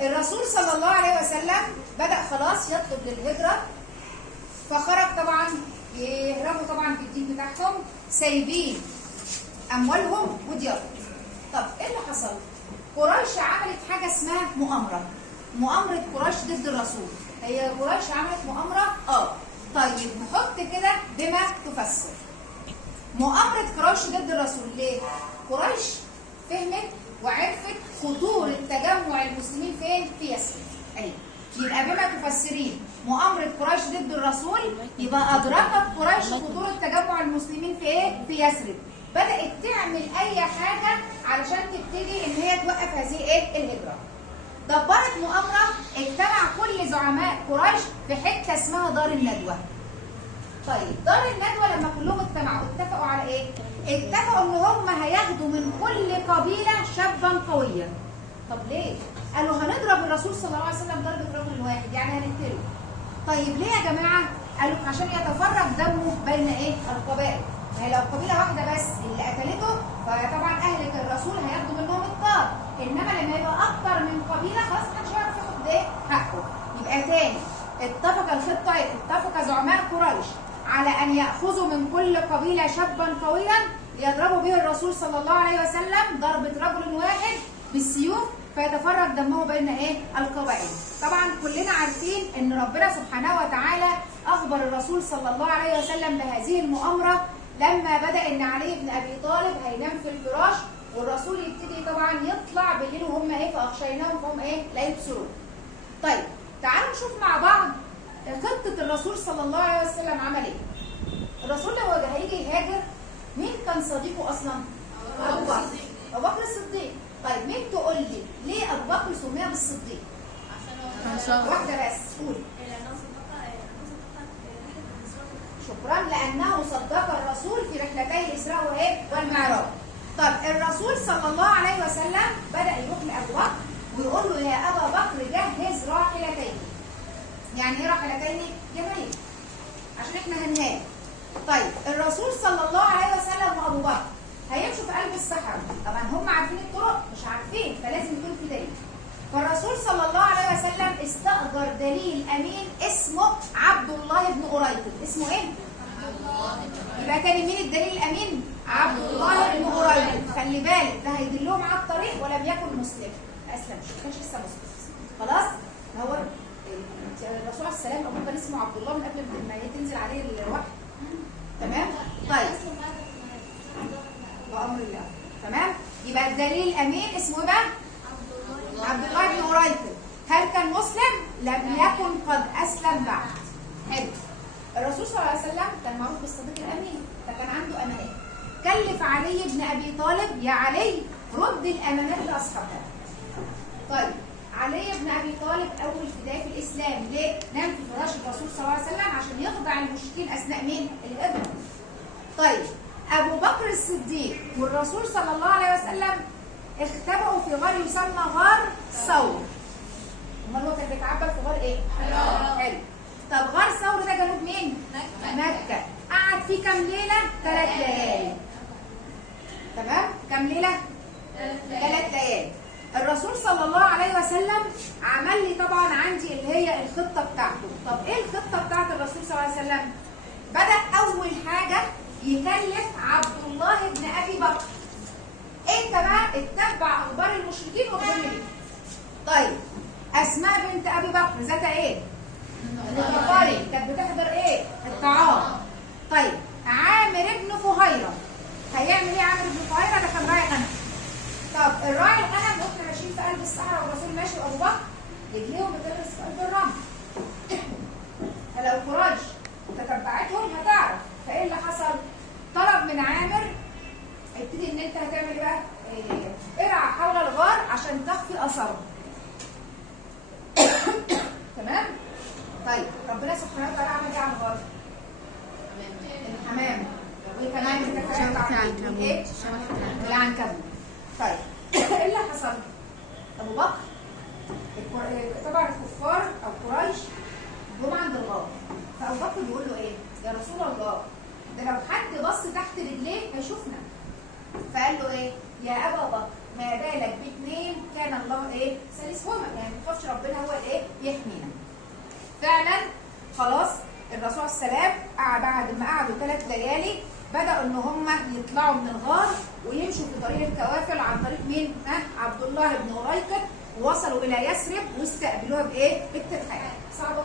الرسول صلى الله عليه وسلم بدأ خلاص يطلب للهجرة، فخرج طبعا يهربوا طبعا في الدين بتاعهم، سايبين أموالهم وديارهم. طب إيه اللي حصل؟ قريش عملت حاجة اسمها مؤامرة قريش ضد الرسول. هي قريش عملت مؤامرة؟ طيب نحط كده بما تفسر. مؤامرة قريش ضد الرسول ليه؟ قريش فهمت وعرفت خطورة تجمع المسلمين فين؟ في يثرب. أيوه. يبقى بما تفسرين مؤامرة قريش ضد الرسول، يبقى أدركت قريش خطورة تجمع المسلمين في إيه؟ في يثرب. بدأت تعمل أي حاجة علشان تبتدي إن هي توقف هذه إيه؟ الهجرة. دبرت مؤامرة، اجتمع كل زعماء قريش في حتة اسمها دار الندوة. طيب دار الندوة لما كلهم اجتمعوا اتفقوا على ايه؟ اتفقوا ان هم هياخدوا من كل قبيلة شابا قويا. طب ليه؟ قالوا هنضرب الرسول صلى الله عليه وسلم ضربة رجل واحد، يعني هنقتله. طيب ليه يا جماعة؟ قالوا عشان يتفرق دمه بين ايه؟ القبائل. يعني لو قبيلة واحدة بس اللي قتلته فطبعا اهل الرسول هياخدوا منهم الطار، انما لما يبقى اكتر من قبيلة خلاص محدش هيعرف ياخد ايه؟ حقه. يبقى تاني اتفق زعماء قريش على أن يأخذوا من كل قبيلة شابا قويا ليضربوا به الرسول صلى الله عليه وسلم ضربة رجل واحد بالسيوف فيتفرق دمه بين ايه؟ القبائل. طبعا كلنا عارفين ان ربنا سبحانه وتعالى اخبر الرسول صلى الله عليه وسلم بهذه المؤامرة لما بدأ ان علي بن ابي طالب هينام في الفراش والرسول يبتدي طبعا يطلع بالليل وهم ايه؟ فاغشيناهم فهم ايه؟ لا يبصرون. طيب تعالوا نشوف مع بعض خطة الرسول صلى الله عليه وسلم عمل ايه؟ الرسول لو هيجي يهاجر مين كان صديقه اصلا؟ ابو بكر. ابو بكر الصديق. طيب مين تقول لي ليه ابو بكر سمي بالصديق؟ عشان واحدة بس قولي. شكرا، لانه صدق الرسول في رحلتي الاسراء وايه؟ والمعراج. طب الرسول صلى الله عليه وسلم بدأ يروح لابو بكر ويقول له يا ابا بكر جهز راحلتين. يعني ايه راحلتين؟ جميل عشان احنا هننام. طيب الرسول صلى الله عليه وسلم وابو بكر هيمشوا في قلب الصحراء، طبعا هم عارفين الطرق مش عارفين، فلازم يكون في دليل. فالرسول صلى الله عليه وسلم استأجر دليل امين اسمه عبد الله بن قريظة. اسمه ايه؟ يبقى كان مين الدليل الامين؟ عبد الله بن قريظة. خلي بالك ده هيدلهم على الطريق ولم يكن مسلم، ما اسلمش، ما كانش لسه مسلم. خلاص؟ هو الرسول عليه السلام ابوه كان اسمه عبد الله من قبل ما تنزل عليه الوحي. تمام؟ طيب بأمر الله. تمام؟ يبقى الدليل الامين اسمه ايه بقى؟ عبد الله بن قريظة. هل كان مسلم؟ لم يكن قد اسلم بعد. حلو. الرسول صلى الله عليه وسلم كان معروف بالصديق الامين، فكان عنده امانات. كلف علي بن ابي طالب يا علي رد الامانات لاصحابها. طيب علي بن ابي طالب اول فداء في الاسلام، ليه؟ نام في فراش الرسول صلى الله عليه وسلم عشان يخضع المشركين اثناء مين؟ الهجره. طيب ابو بكر الصديق والرسول صلى الله عليه وسلم اختبأوا في غار يسمى غار ثور. امال هو كان بيتعبد في غار ايه؟ حلو. طب غار ثور ده جنوب مين؟ مكه. قعد فيه كام ليله؟ 3 ليالي. تمام؟ كام ليله؟ 3 ليالي. الرسول صلى الله عليه وسلم عمل لي طبعا عندي اللي هي الخطه بتاعته. طب ايه الخطه بتاعت الرسول صلى الله عليه وسلم؟ بدأ اول حاجه يكلف عبد الله بن ابي بكر انت بقى اتبع اخبار المشركين وقول لي. طيب اسماء بنت ابي بكر ذات ايه؟ الغفاري، كانت بتحضر ايه؟ الطعام. طيب عامر بن فهيره هيعمل ايه؟ عامر بن فهيره ده كان راعي غنم. طب الراعي الغنم واحنا ماشيين في قلب الصحراء والرسول ماشي وابو بكر رجليهم بتغرس في قلب الرمل. فلو قريش تتبعتهم هتعرف. فايه اللي حصل؟ طلب من عامر ابتدي ان انت هتعمل ايه بقى؟ ارعى حول الغار عشان تخفي اثره. تمام؟ طيب ربنا سبحانه وتعالى عمل ايه على الغار؟ الحمام. وكمان ايه؟ العنكبوت. طيب ايه اللي حصل؟ ابو بكر طبعا الكفار او قريش جم عند الغار، فابو بكر بيقول له ايه؟ يا رسول الله ده لو حد بص تحت رجليه هيشوفنا. فقال له ايه؟ يا ابا بكر ما بالك باثنين كان الله ايه؟ ثالثهما، يعني ما تخافش ربنا هو الايه؟ يحمينا. فعلا خلاص الرسول عليه السلام بعد ما قعدوا 3 ليالي بدأوا ان هم يطلعوا من الغار ويمشوا في طريق الكوافل عن طريق مين؟ عبد الله بن أريكة، ووصلوا الى يثرب واستقبلوها بايه؟ بالترحاب. صعبه؟